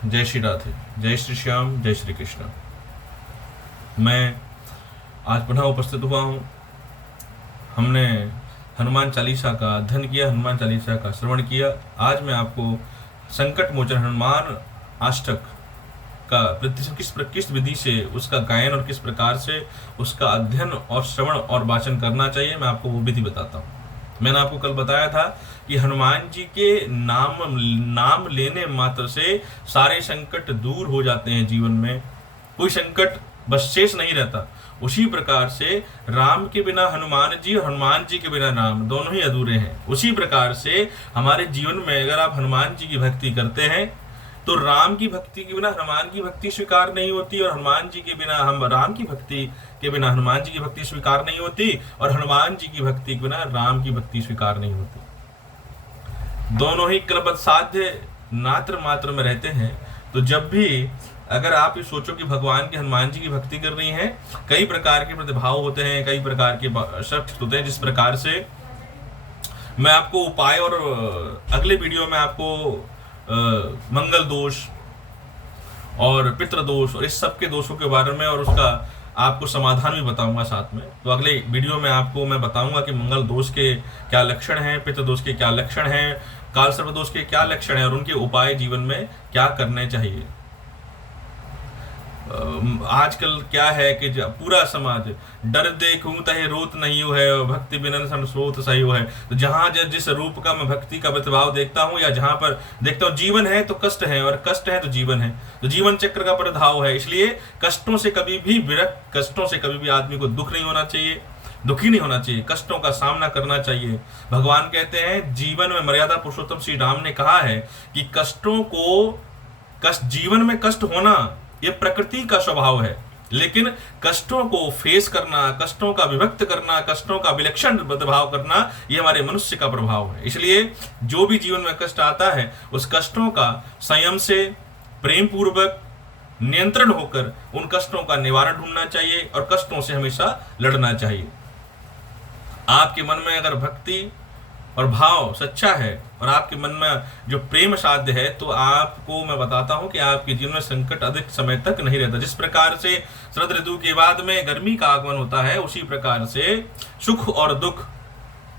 जय श्री राधे, जय श्री श्याम, जय श्री कृष्ण। मैं आज पुनः उपस्थित हुआ हूँ। हमने हनुमान चालीसा का अध्ययन किया, हनुमान चालीसा का श्रवण किया। आज मैं आपको संकट मोचन हनुमान अष्टक का किस विधि से उसका गायन और किस प्रकार से उसका अध्ययन और श्रवण और वाचन करना चाहिए, मैं आपको वो विधि बताता हूँ। मैंने आपको कल बताया था कि हनुमान जी के नाम लेने मात्र से सारे संकट दूर हो जाते हैं। जीवन में कोई संकट बस शेष नहीं रहता। उसी प्रकार से राम के बिना हनुमान जी और हनुमान जी के बिना राम दोनों ही अधूरे हैं। उसी प्रकार से हमारे जीवन में अगर आप हनुमान जी की भक्ति करते हैं तो राम की भक्ति के बिना हनुमान की भक्ति स्वीकार नहीं होती, और हनुमान जी के बिना हम राम की भक्ति के बिना हनुमान जी की भक्ति स्वीकार नहीं होती, और हनुमान जी की भक्ति के बिना राम की भक्ति स्वीकार नहीं होती। दोनों ही कल्पत साध्य नात्र मात्र में रहते हैं। तो जब भी अगर आप ये सोचो कि भगवान के हनुमान जी की भक्ति कर रही हैं, कई प्रकार के प्रतिभाव होते हैं, कई प्रकार के शब्द होते हैं। जिस प्रकार से मैं आपको उपाय और अगले वीडियो में आपको मंगल दोष और पितृ दोष और इस सब के दोषों के बारे में और उसका आपको समाधान भी बताऊंगा साथ में। तो अगले वीडियो में आपको मैं बताऊंगा कि मंगल दोष के क्या लक्षण हैं, पितृ दोष के क्या लक्षण हैं, काल सर्प दोष के क्या लक्षण हैं और उनके उपाय जीवन में क्या करने चाहिए। आजकल क्या है कि पूरा समाज डर देखूं तहे रोत नहीं हो है, भक्ति बिना स्रोत सही हो है। तो जहां जिस रूप का मैं भक्ति का प्रतिभाव देखता हूं या जहां पर देखता हूं जीवन है तो कष्ट है, और कष्ट है तो जीवन है, तो जीवन चक्र का प्रभाव है। इसलिए कष्टों से कभी भी आदमी को दुख नहीं होना चाहिए, दुखी नहीं होना चाहिए, कष्टों का सामना करना चाहिए। भगवान कहते हैं जीवन में मर्यादा पुरुषोत्तम श्री राम ने कहा है कि जीवन में कष्ट होना ये प्रकृति का स्वभाव है, लेकिन कष्टों को फेस करना, कष्टों का विभक्त करना, कष्टों का विलक्षण प्रभाव करना, ये हमारे मनुष्य का प्रभाव है। इसलिए जो भी जीवन में कष्ट आता है उस कष्टों का संयम से प्रेम पूर्वक नियंत्रण होकर उन कष्टों का निवारण ढूंढना चाहिए और कष्टों से हमेशा लड़ना चाहिए। आपके मन में अगर भक्ति और भाव सच्चा है और आपके मन में जो प्रेम साध्य है तो आपको मैं बताता हूं कि आपके जीवन में संकट अधिक समय तक नहीं रहता। जिस प्रकार से शरद ऋतु के बाद में गर्मी का आगमन होता है, उसी प्रकार से सुख और दुख,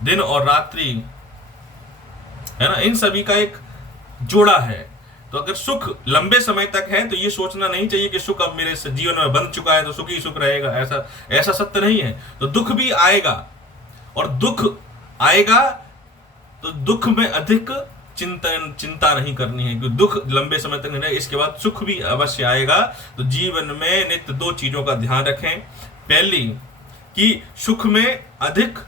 दिन और रात्रि है ना, इन सभी का एक जोड़ा है। तो अगर सुख लंबे समय तक है तो ये सोचना नहीं चाहिए कि सुख अब मेरे जीवन में बन चुका है तो सुख ही सुख रहेगा, ऐसा सत्य नहीं है। तो दुख भी आएगा, और दुख आएगा तो दुख में अधिक चिंता नहीं करनी है, क्योंकि दुख लंबे समय तक नहीं रहेगा। इसके बाद सुख भी अवश्य आएगा। तो जीवन में नित्य दो चीजों का ध्यान रखें। पहली कि सुख में अधिक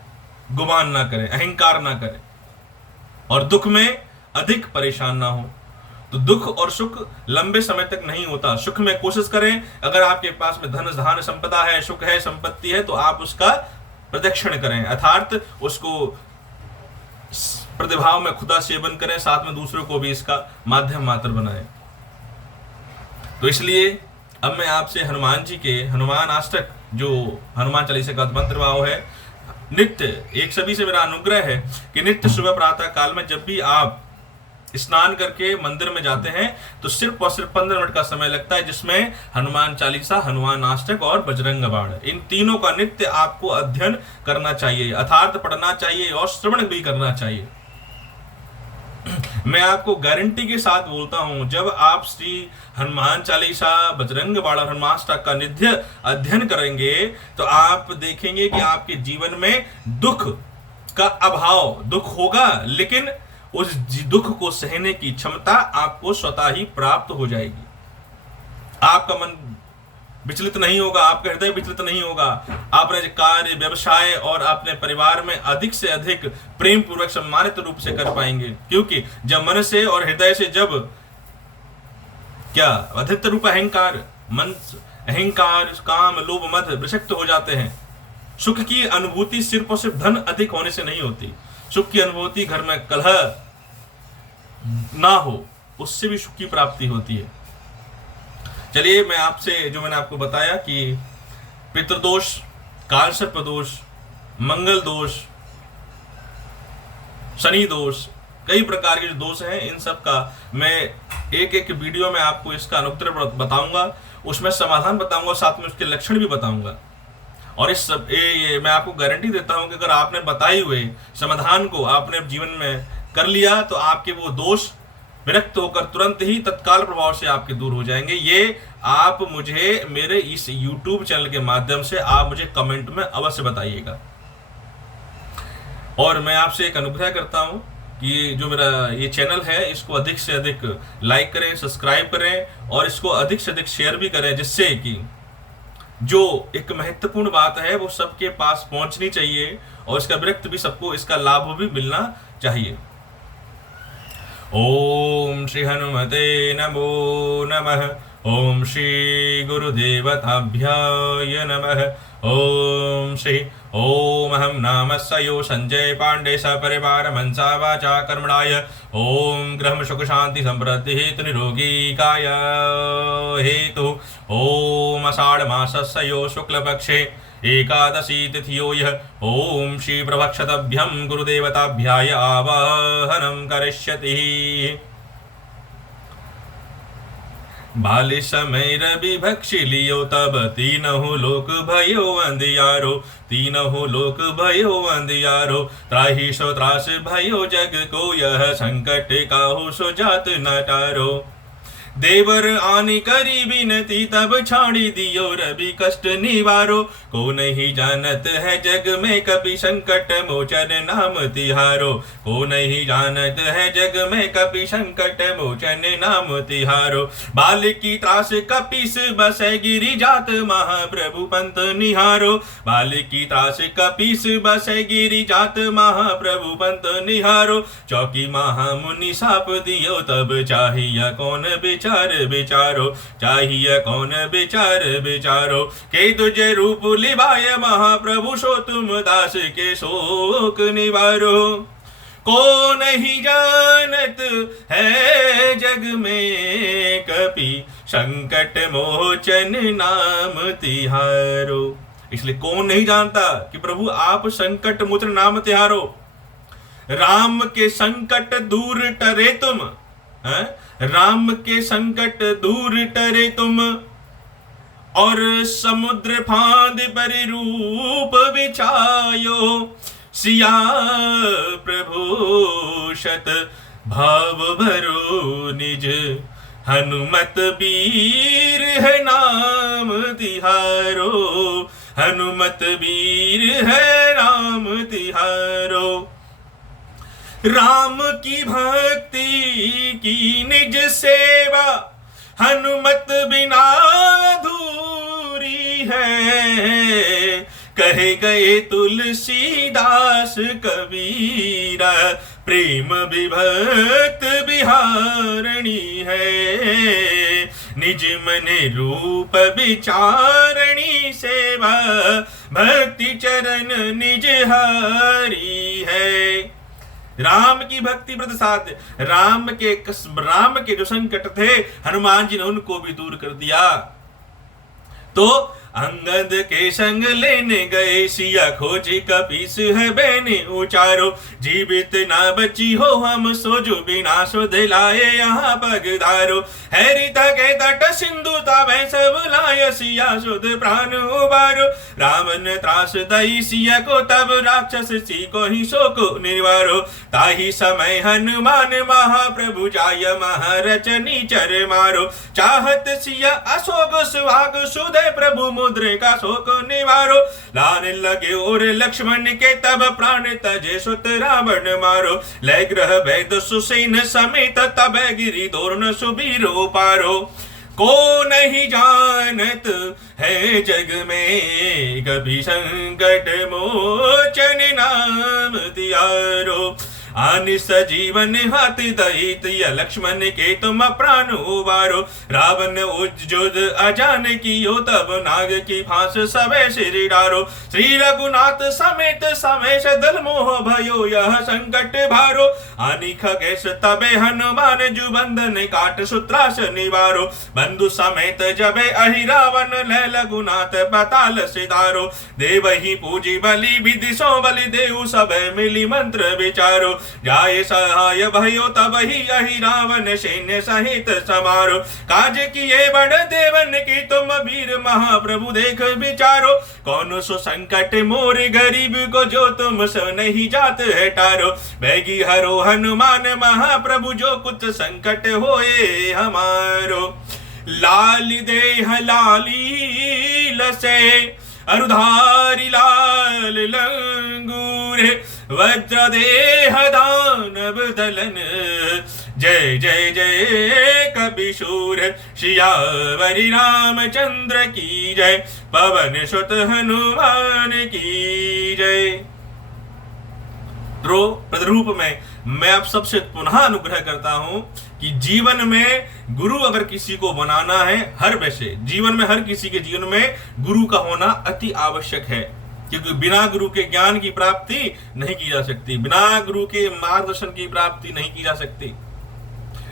गुमान ना करें, अहंकार ना करें, और दुख में अधिक परेशान ना हो। तो दुख और सुख लंबे समय तक नहीं होता। सुख में कोशिश करें, अगर आपके पास में धन धान्य संपदा है, सुख है, संपत्ति है, तो आप उसका प्रदक्षिण करें, अर्थात उसको प्रतिभाव में खुदा सेवन करें, साथ में दूसरों को भी इसका माध्यम मात्र बनाएं। तो इसलिए अब मैं आपसे हनुमान जी के हनुमान अष्टक जो हनुमान चालीसा का मंत्र भाव है, नित्य एक सभी से मेरा अनुग्रह है कि नित्य सुबह प्रातः काल में जब भी आप स्नान करके मंदिर में जाते हैं तो सिर्फ और सिर्फ 15 मिनट का समय लगता है, जिसमें हनुमान चालीसा, हनुमान अष्टक और बजरंग बाण, इन तीनों का नित्य आपको अध्ययन करना चाहिए, अर्थात पढ़ना चाहिए और श्रवण भी करना चाहिए। मैं आपको गारंटी के साथ बोलता हूं, जब आप श्री हनुमान चालीसा, बजरंग बाण और हनुमान अष्टक का नित्य अध्ययन करेंगे तो आप देखेंगे कि आपके जीवन में दुख का अभाव, दुख होगा, लेकिन उस दुख को सहने की क्षमता आपको स्वतः ही प्राप्त हो जाएगी। आपका मन विचलित नहीं होगा, आपका हृदय विचलित नहीं होगा। आप अपने कार्य, व्यवसाय और अपने परिवार में अधिक से अधिक प्रेम पूर्वक सम्मानित रूप से कर पाएंगे, क्योंकि जब मन से और हृदय से जब क्या अधिकतर रूप अहंकार, मन, अहंकार, काम, लोभ, मद विषक्त हो जाते हैं। सुख की अनुभूति सिर्फ और सिर्फ धन अधिक होने से नहीं होती। सुख की अनुभूति घर में कलह ना हो, उससे भी सुख की प्राप्ति होती है। चलिए मैं आपसे जो मैंने आपको बताया कि पितृदोष, काल सर्प दोष, मंगल दोष, शनि दोष, कई प्रकार के जो दोष हैं, इन सब का मैं एक एक वीडियो में आपको इसका अनुत्तर बताऊंगा, उसमें समाधान बताऊंगा, साथ में उसके लक्षण भी बताऊंगा। और इस सब मैं आपको गारंटी देता हूं कि अगर आपने बताए हुए समाधान को आपने जीवन में कर लिया तो आपके वो दोष विरक्त होकर तुरंत ही तत्काल प्रभाव से आपके दूर हो जाएंगे। ये आप मुझे मेरे इस YouTube चैनल के माध्यम से आप मुझे कमेंट में अवश्य बताइएगा। और मैं आपसे एक अनुग्रह करता हूं कि जो मेरा ये चैनल है इसको अधिक से अधिक लाइक करें, सब्सक्राइब करें और इसको अधिक से अधिक शेयर भी करें, जिससे कि जो एक महत्वपूर्ण बात है वो सबके पास पहुंचनी चाहिए और इसका विरक्त भी सबको इसका लाभ भी मिलना चाहिए। ओम श्री हनुमते नमो नमः। ओम श्री गुरुदेवताभ्याय नमः। ओम श्री ओम अहम नामस्यो संजय पांडे सपरिवार मनसा वाचा कर्मणाय। ओम ग्रह सुख शांति समृद्धि हेतु निरोगी काय हेतु। ओम आषाढ़ मासस्यो शुक्ल पक्षे एकादशी तिथियो यः। ओम श्री प्रभक्षतभ्यं गुरुदेवताभ्याय आवाहनं करिष्यति। बाल समय रवि भक्षि लियो तब तीनहु लोक भयो अंधियारो। तीनहु लोक भयो अंधियारो त्राहि सो त्रास भयो जग को यह संकट काहु सो जात न टारो। देवर आनी करी बिनती तब छाड़ी दियो रवि कष्ट निवारो। को नहीं जानत है जग में कपि संकट मोचन नाम तिहारो। को नहीं जानत है जग में कपि संकट मोचन नाम तिहारो। बाल की त्रास कपिस बसै गिरि जात महाप्रभु पंत निहारो। बाल की त्रास कपिस बसै गिरि जात महाप्रभु पंत निहारो। चौकी महामुनि साप दियो तब चाहिए कौन विचार विचारो। चाहिए कौन विचार विचारो। के तुझे रूप लिवाय महाप्रभु सो तुम दास के शोक निवारो। को नहीं जानत है जग में कपि संकट मोचन नाम तिहारो। इसलिए कौन नहीं जानता कि प्रभु आप संकट मोचन नाम तिहारो। राम के संकट दूर टरे तुम, राम के संकट दूर टरे तुम। और समुद्र फांद पर रूप बिछायो। सिया प्रभु शत भाव भरो निज। हनुमत वीर है नाम तिहारो। हनुमत वीर है नाम तिहारो। राम की भक्ति की निज सेवा हनुमत बिना अधूरी है। कहे गए तुलसीदास कबीरा प्रेम विभक्त बिहारणी है। निज मन रूप विचारणी सेवा भक्ति चरण निज हारी है। राम की भक्ति व्रत साथ राम के जो संकट थे हनुमान जी ने उनको भी दूर कर दिया। तो अंगद के संग लेने गए सिया खोजी कपीस है बैने उचारो। जीवित ना बची हो हम सो जो बिना सो दिलाए यहाँ पगधारो। हैरिता के तट सिंधु ताबे सब लाय सिया सुध प्राण उबारो। रावण त्रास दई सिया को तब राक्षस सी को ही सो को निवारो। ताही समय हनुमान महाप्रभु जाय महारचनी चर मारो। चाहत सिया अशोक सुहाग सुदय प्रभु मुद्रे का शोक निवारो। लाने लगे और लक्ष्मण के तब प्राण तजे सुत रावण मारो। लय ग्रह वैद सुसेन समेत तब गिरि दोर्ण सुबीरो पारो। को नहीं जानत है जग में कभी संकट मोचन नाम तिहारो। आनि सजीवन हाथ दैत्य लक्ष्मण के तुम प्राण उबारो। रावण उज्जुद अजान कियो तब नाग की फांस सबे सिर डारो। श्री रघुनाथ समेत समेश दल मोह भयो यह संकट भारो। आनि खगेश तबे हनुमान जुबंधन काट सूत्रास निवारो। बंधु समेत जबे अहि रावण लय लघुनाथ पताल सिधारो। देव ही पूजी बलि विधि सो बलि देहु सब मिली मंत्र विचारो। जाए सहाय भयो तब ही यही रावण सैन्य सहित समारो, काज किए बड़ देवन की तुम वीर महाप्रभु देख विचारो, कौन सो संकट मोर गरीब को जो तुम सो नहीं जात है टारो, बैगी हरो हनुमान महाप्रभु जो कुछ संकट होए हमारो, लाल देह लाली लसे अरुधारी लाल लंगूर, वज्र देह दानव दलन, जय जय जय कपिशूर, सियावरी रामचंद्र की जय, पवन सुत हनुमान की जय। प्रतिरूप में मैं आप सबसे पुनः अनुग्रह करता हूं कि जीवन में गुरु अगर किसी को बनाना है, हर वैसे जीवन में हर किसी के जीवन में गुरु का होना अति आवश्यक है, क्योंकि बिना गुरु के ज्ञान की प्राप्ति नहीं की जा सकती, बिना गुरु के मार्गदर्शन की प्राप्ति नहीं की जा सकती।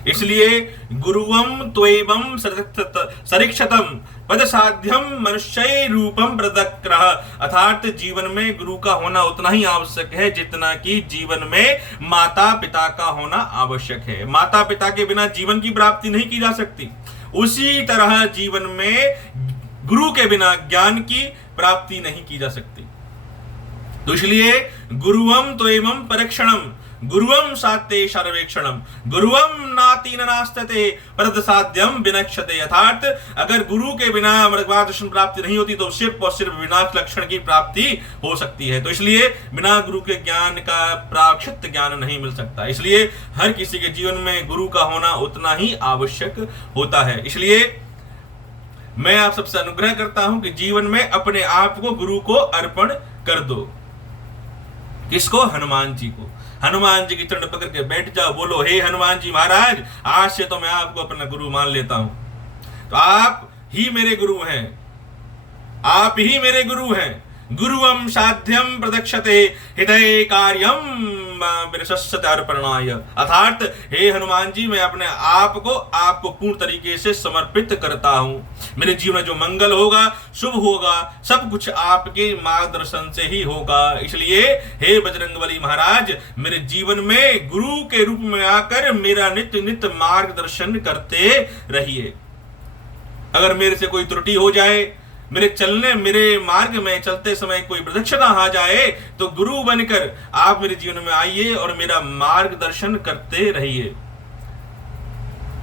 इसलिए गुरुवम त्वेवम सरीक्षतम पद साध्यम मनुष्य रूपम प्रदक्रह, अर्थात जीवन में गुरु का होना उतना ही आवश्यक है जितना कि जीवन में माता पिता का होना आवश्यक है। माता पिता के बिना जीवन की प्राप्ति नहीं की जा सकती, उसी तरह जीवन में गुरु के बिना ज्ञान की प्राप्ति नहीं की जा सकती। तो इसलिए गुरुवम त्वेवम परीक्षणम गुरुवम सात्ते सर्वेक्षणम गुरुवम नातीन नास्तते प्रद साध्यम विनक्षते, अर्थात अगर गुरु के बिना मार्गदर्शन प्राप्ति नहीं होती तो सिर्फ और सिर्फ विनाश लक्षण की प्राप्ति हो सकती है। तो इसलिए बिना गुरु के ज्ञान का प्राक्षित ज्ञान नहीं मिल सकता, इसलिए हर किसी के जीवन में गुरु का होना उतना ही आवश्यक होता है। इसलिए मैं आप सबसे अनुग्रह करता हूं कि जीवन में अपने आप को गुरु को अर्पण कर दो। किसको? हनुमान जी को। हनुमान जी की चरण पकड़ के बैठ जाओ, बोलो हे हनुमान जी महाराज, आज से तो मैं आपको अपना गुरु मान लेता हूं। तो आप ही मेरे गुरु हैं, आप ही मेरे गुरु हैं। गुरुवम साध्यम प्रदक्षते हृदय कार्यम विरसस्यते अर्पणाय, अर्थात हे हनुमान जी मैं अपने आप को आपको पूर्ण तरीके से समर्पित करता हूं। मेरे जीवन में जो मंगल होगा, शुभ होगा, सब कुछ आपके मार्गदर्शन से ही होगा। इसलिए हे बजरंगबली महाराज, मेरे जीवन में गुरु के रूप में आकर मेरा नित्य नित्य मार्गदर्शन करते रहिए। अगर मेरे से कोई त्रुटि हो जाए, मेरे मार्ग में चलते समय कोई प्रदक्षिणा आ जाए, तो गुरु बनकर आप मेरे जीवन में आइए और मेरा मार्गदर्शन करते रहिए,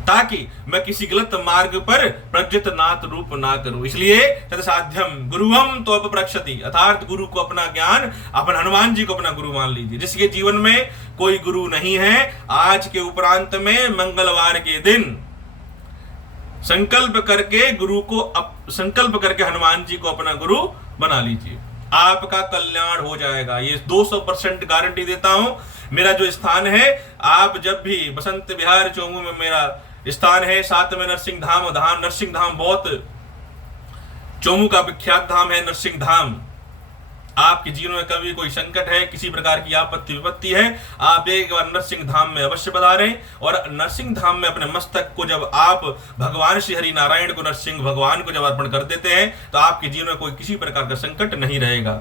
ताकि मैं किसी गलत मार्ग पर प्रज्वलित नाथ रूप ना करूं। इसलिए तत्साध्यम गुरुवम तो अपप्रक्षति, अर्थात गुरु को अपना ज्ञान, अपन हनुमान जी को अपना गुरु मान लीजिए। जिसके जीवन में कोई गुरु नहीं है, आज के उपरांत में मंगलवार के दिन संकल्प करके हनुमान जी को अपना गुरु बना लीजिए, आपका कल्याण हो जाएगा। ये 200% गारंटी देता हूं। मेरा जो स्थान है, आप जब भी बसंत विहार चोमू में मेरा स्थान है, साथ में नरसिंह धाम नरसिंह धाम बहुत चोमू का विख्यात धाम है नरसिंह धाम। आपके जीवन में कभी कोई संकट है, किसी प्रकार की आपत्ति विपत्ति है, आप एक बार नरसिंह धाम में अवश्य पधारें। और नरसिंह धाम में अपने मस्तक को जब आप भगवान श्री हरि नारायण को, नरसिंह भगवान को जब अर्पण कर देते हैं, तो आपके जीवन में कोई किसी प्रकार का संकट नहीं रहेगा।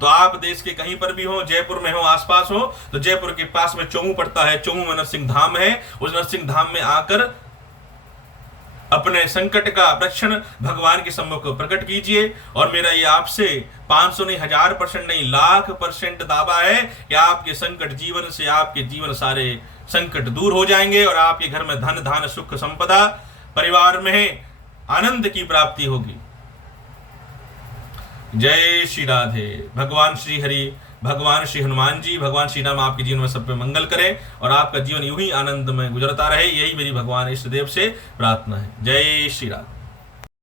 तो आप देश के कहीं पर भी हो, जयपुर में हो, आसपास हो, तो जयपुर के पास में चोमू पड़ता है, चोमू में नरसिंह धाम है। उस नरसिंह धाम में आकर अपने संकट का प्रश्न भगवान के सम्मुख प्रकट कीजिए। और मेरा ये आपसे 500 नहीं, 1000% नहीं, 1,00,000% दावा है कि आपके संकट जीवन से, आपके जीवन सारे संकट दूर हो जाएंगे और आपके घर में धन धान सुख संपदा, परिवार में आनंद की प्राप्ति होगी। जय श्री राधे। भगवान श्री हरि, भगवान श्री हनुमान जी, भगवान श्री राम आपके जीवन में सब पे मंगल करें और आपका जीवन यूं ही आनंद में गुजरता रहे, यही मेरी भगवान इष्ट देव से प्रार्थना है। जय श्री राम।